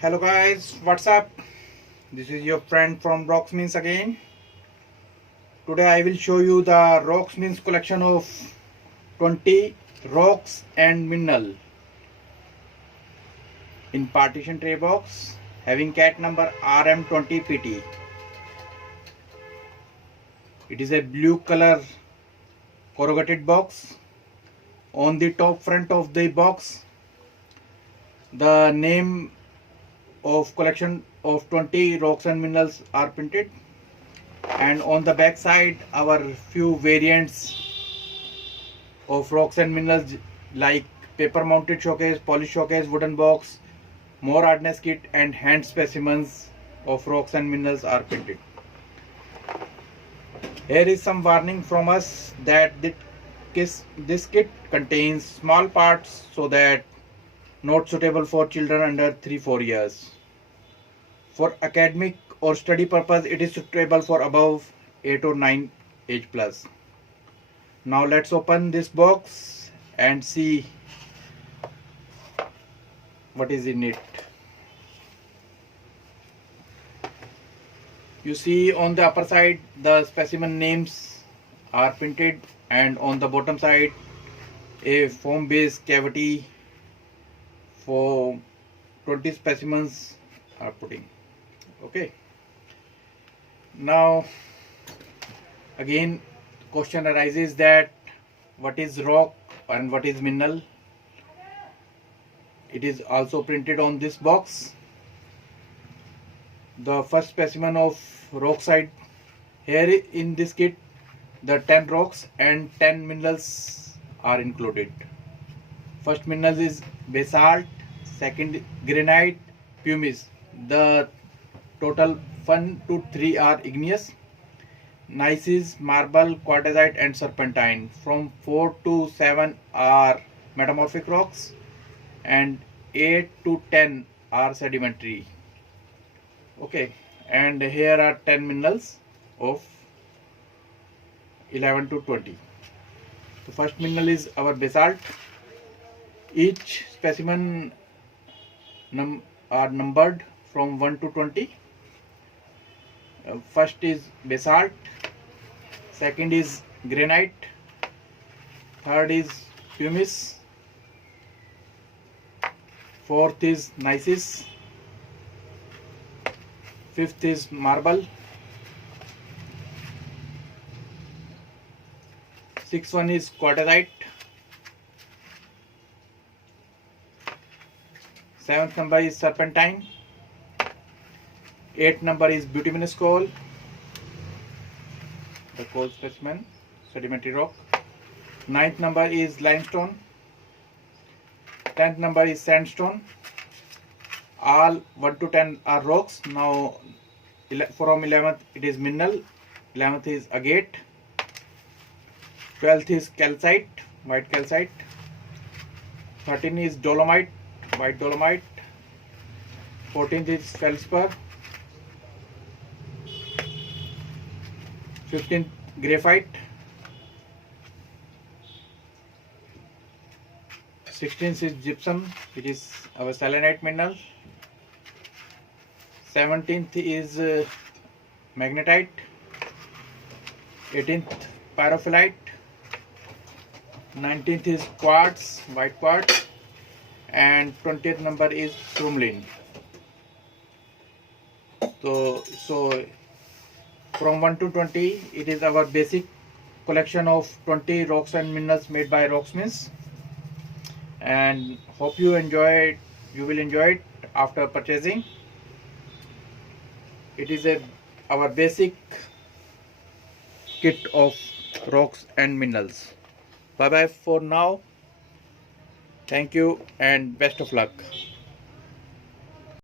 Hello guys, what's up? This is your friend from Rocksmins again. Today I will show you the Rocksmins collection of 20 rocks and mineral in partition tray box having cat number RM20PT. It is a blue color corrugated box. On the top front of the box, the name of collection of 20 rocks and minerals are printed, and on the back side our few variants of rocks and minerals like paper mounted showcase, polished showcase, wooden box, more hardness kit and hand specimens of rocks and minerals are printed. Here is some warning from us that this kit contains small parts, so that not suitable for children under 3-4 years. For academic or study purpose, it is suitable for above 8 or 9 age plus. Now let's open this box and see what is in it. You see on the upper side the specimen names are printed, and on the bottom side a foam based cavity for 20 specimens are putting. Okay, now again question arises that what is rock and what is mineral. It is also printed on this box. The first specimen of Rocksite. Here in this kit the 10 rocks and 10 minerals are included. First mineral is Basalt, second Granite, Pumice. The total 1 to 3 are Igneous, Gneiss, Marble, Quartzite and Serpentine. From 4 to 7 are Metamorphic rocks, and 8 to 10 are Sedimentary. Okay, and here are 10 minerals of 11 to 20. The first mineral is our Basalt. Each specimen are numbered from 1 to 20. First is Basalt, second is Granite, third is Pumice, fourth is Gneiss, fifth is Marble, sixth one is Quartzite, seventh number is Serpentine, eighth number is bituminous coal, the coal specimen, sedimentary rock. Ninth number is limestone. 10th number is sandstone. All 1 to 10 are rocks. Now from 11th it is mineral, 11th is agate, 12th is calcite, white calcite, 13th is dolomite, white dolomite, 14th is Feldspar, 15th graphite, 16th is gypsum, it is our selenite mineral, 17th is magnetite, 18th pyrophillite, 19th is quartz, white quartz, and 20th number is tourmaline. So from 1 to 20 it is our basic collection of 20 rocks and minerals made by Rocksmins, and hope you will enjoy it after purchasing. It is our basic kit of rocks and minerals. Bye bye for now. Thank you and best of luck.